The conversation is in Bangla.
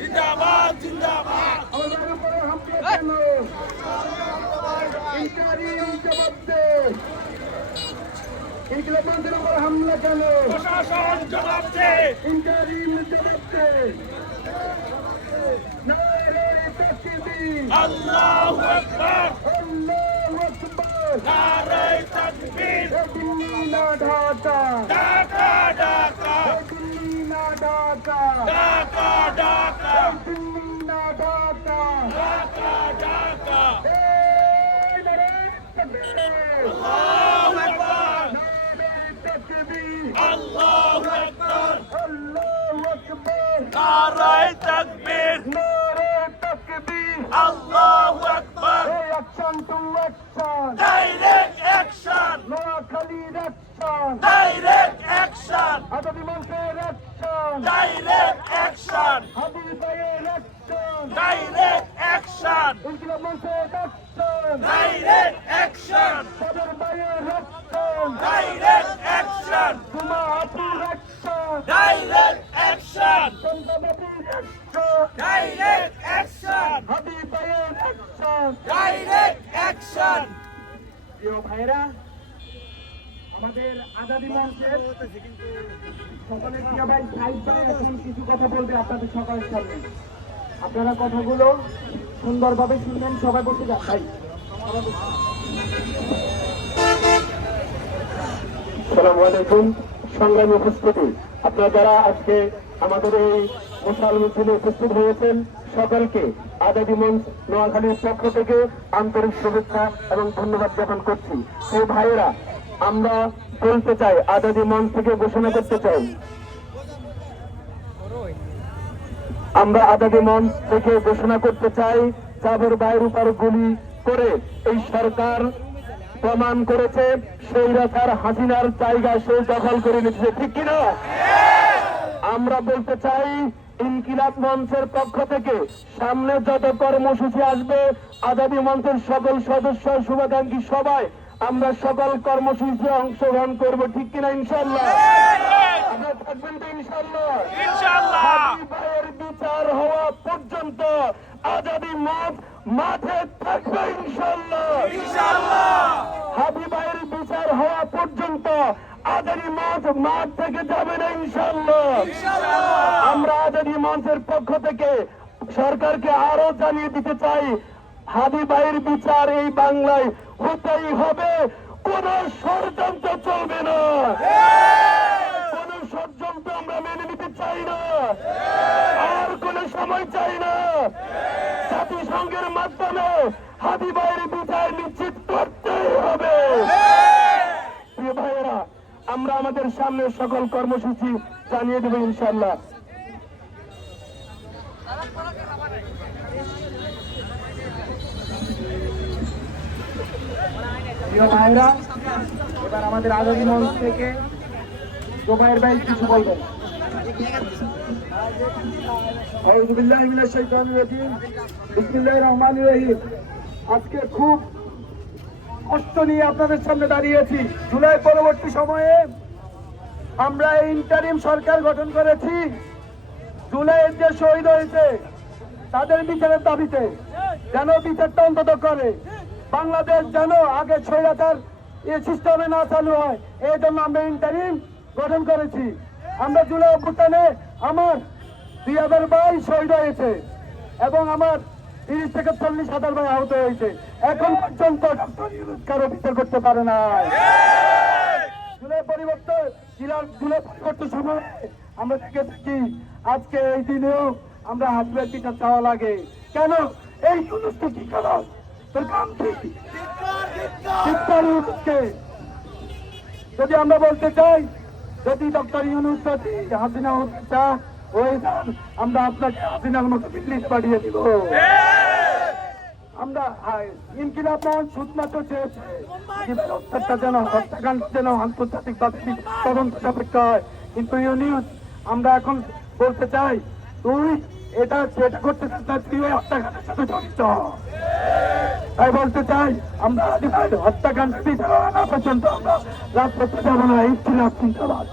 জিন্দাবাদ জিন্দাবাদ আমাদের উপরে হামলা কেন? ইনকারিম জবাব দে। ইনকিলাবের উপর হামলা কেন? প্রশাসন জবাব দে ইনকারিম জবাব দে। নারে তাকবীর, আল্লাহু আকবার আল্লাহু আকবার। নারে তাকবীর দিল্লি না ঢাকা, ঢাকা ঢাকা দিল্লি না ঢাকা, ঢাকা ঢাকা দিল্লি না ঢাকা। ঢাকা ঢাকা এই নারে তাকবীর, আল্লাহু আকবার নারে তাকবীর, আল্লাহু আকবার আল্লাহু আকবার। নারে তাকবীর নারে তাকবীর, আল্লাহু আকবার action to action, direct action নোয়াখালীর অ্যাকশন, ডাইরেক্ট অ্যাকশন আজাদি মঞ্চের অ্যাকশন, ডাইরেক্ট অ্যাকশন হাবিব ভাইয়ের অ্যাকশন, ডাইরেক্ট অ্যাকশন ইনকিলাব মঞ্চের অ্যাকশন, ডাইরেক্ট অ্যাকশন সাদর ভাইয়ের অ্যাকশন, ডাইরেক্ট অ্যাকশন জুমা আপুর অ্যাকশন, ডাইরেক্ট অ্যাকশন চন্দ্রবাবুর অ্যাকশন, ডাইরেক্ট অ্যাকশন হাবিব ভাইয়ের অ্যাকশন। ডাইরেক্ট অ্যাকশন প্রিয় ভাইরা, আমাদের আজাদি মঞ্চের সকলের প্রিয় ভাই সাহিদ ভাই এখন কিছু কথা বলবে আপনাদের সকলের সামনে। আপনারা কথাগুলো সুন্দরভাবে শুনবেন। সবাই বলতে যান ভাই। আসসালামু আলাইকুম সংগ্রামী উপস্থিতি, আপনারা যারা আজকে আমাদের এই মশাল মিছিলে উপস্থিত হয়েছেন সকলকে আজাদি মঞ্চ নোয়াখালীর পক্ষ থেকে আন্তরিক শুভেচ্ছা এবং ধন্যবাদ জ্ঞাপন করছি। এই ভাইয়েরা, আমরা বলতে চাই, আজাদি মঞ্চ থেকে ঘোষণা করতে চাই, আমরা আজাদি মঞ্চ থেকে ঘোষণা করতে চাই, জাবের ভাইয়ের উপর গুলি করে এই সরকার প্রমাণ করেছে স্বৈরাচার হাসিনার জায়গা সে দখল করে নিচ্ছে, ঠিক কিনা? আমরা বলতে চাই, ইনকিলাব মঞ্চের পক্ষ থেকে সামনে যত কর্মসূচি আসবে, আজাদি মঞ্চের সকল সদস্য শুভাকাঙ্ক্ষী সবাই আমরা সকল কর্মসূচিতে অংশগ্রহণ করব, ঠিক কিনা? ইনশাল্লাহ আপনারা থাকবেন তো? ইনশাল্লাহ ইনশাআল্লাহ হাবিব ভাইয়ের বিচার হওয়া পর্যন্ত আজাদি মঞ্চ মাঠে থাকবে ইনশাল্লাহ। ইনশাআল্লাহ হাবিব ভাইয়ের বিচার হওয়া পর্যন্ত আজাদি মঞ্চ মাঠ থেকে যাবে না ইনশাল্লাহ। আমরা আজাদি মঞ্চের পক্ষ থেকে সরকারকে আরো জানিয়ে দিতে চাই, হাবিব ভাইয়ের বিচার এই বাংলায় হতেই হবে, কোন ষড়যন্ত্র চলবে না, কোন ষড়যন্ত্র আমরা মেনে নিতে চাই না, আর কোন সময় চাই না। জাতিসংঘের মাধ্যমে হাবিব ভাইয়ের বিচার নিশ্চিত করতেই হবে। প্রিয় ভাইয়েরা, আমরা আমাদের সামনে সকল কর্মসূচি জানিয়ে দেব ইনশাল্লাহ। প্রিয় ভাইরা, এবার আমাদের আজাদি মঞ্চ থেকে জোবাইর ভাই কিছু বলবেন। আউযু বিল্লাহি মিনাশ শাইতানির রাজিম, বিসমিল্লাহির রহমানির রহিম। আজকে খুব কষ্ট নিয়ে আপনাদের সামনে দাঁড়িয়েছি। জুলাই পরবর্তী সময়ে আমরা ইন্টারিম সরকার গঠন করেছি। জুলাইয়ের যে শহীদ হয়েছে তাদের বিচারের দাবিতে যেন বিচারটা অন্তত করে, বাংলাদেশ যেন আগে স্বৈরাচার সিস্টেমে না চালু হয়, এই জন্য আমরা ইন্টারিম গঠন করেছি। আমরা জুলাই অভ্যুত্থানে আমার 2000 ভাই শহীদ হয়েছে এবং আমার 30 থেকে 40,000 ভাই আহত হয়েছে। এখন পর্যন্ত কারো বিচার করতে পারে না। জুলাই পরিবর্তন সময় আমরা দেখে থাকি, আজকে এই দিনেও আমরা হাসিবের বিচার চাওয়া লাগে। কেন এই ইউনুসকে কি করো? তোর কাম কি? যদি আমরা বলতে চাই, যদি ডক্টর ইউনুস যদি হাসিনা হতে চান, ওই আমরা আপনাকে হাসিনার মতো বিল্লিশ পাঠিয়ে দিব। আমরা ইনকিলাব মঞ্চ শুধুমাত্র চেয়েছে যেন হত্যাকাণ্ড যেন আন্তর্জাতিক তদন্ত সাপেক্ষ হয়, কিন্তু ইউনিয়ন আমরা এখন বলতে চাই, তুই এটা যেটা করতে চাস তুই হত্যাকাণ্ডের সাথে জড়িত। তাই বলতে চাই, আমরা হত্যাকাণ্ড বিচার না পর্যন্ত আমরা রাজপথে যাবো না। ইনকিলাব জিন্দাবাদ।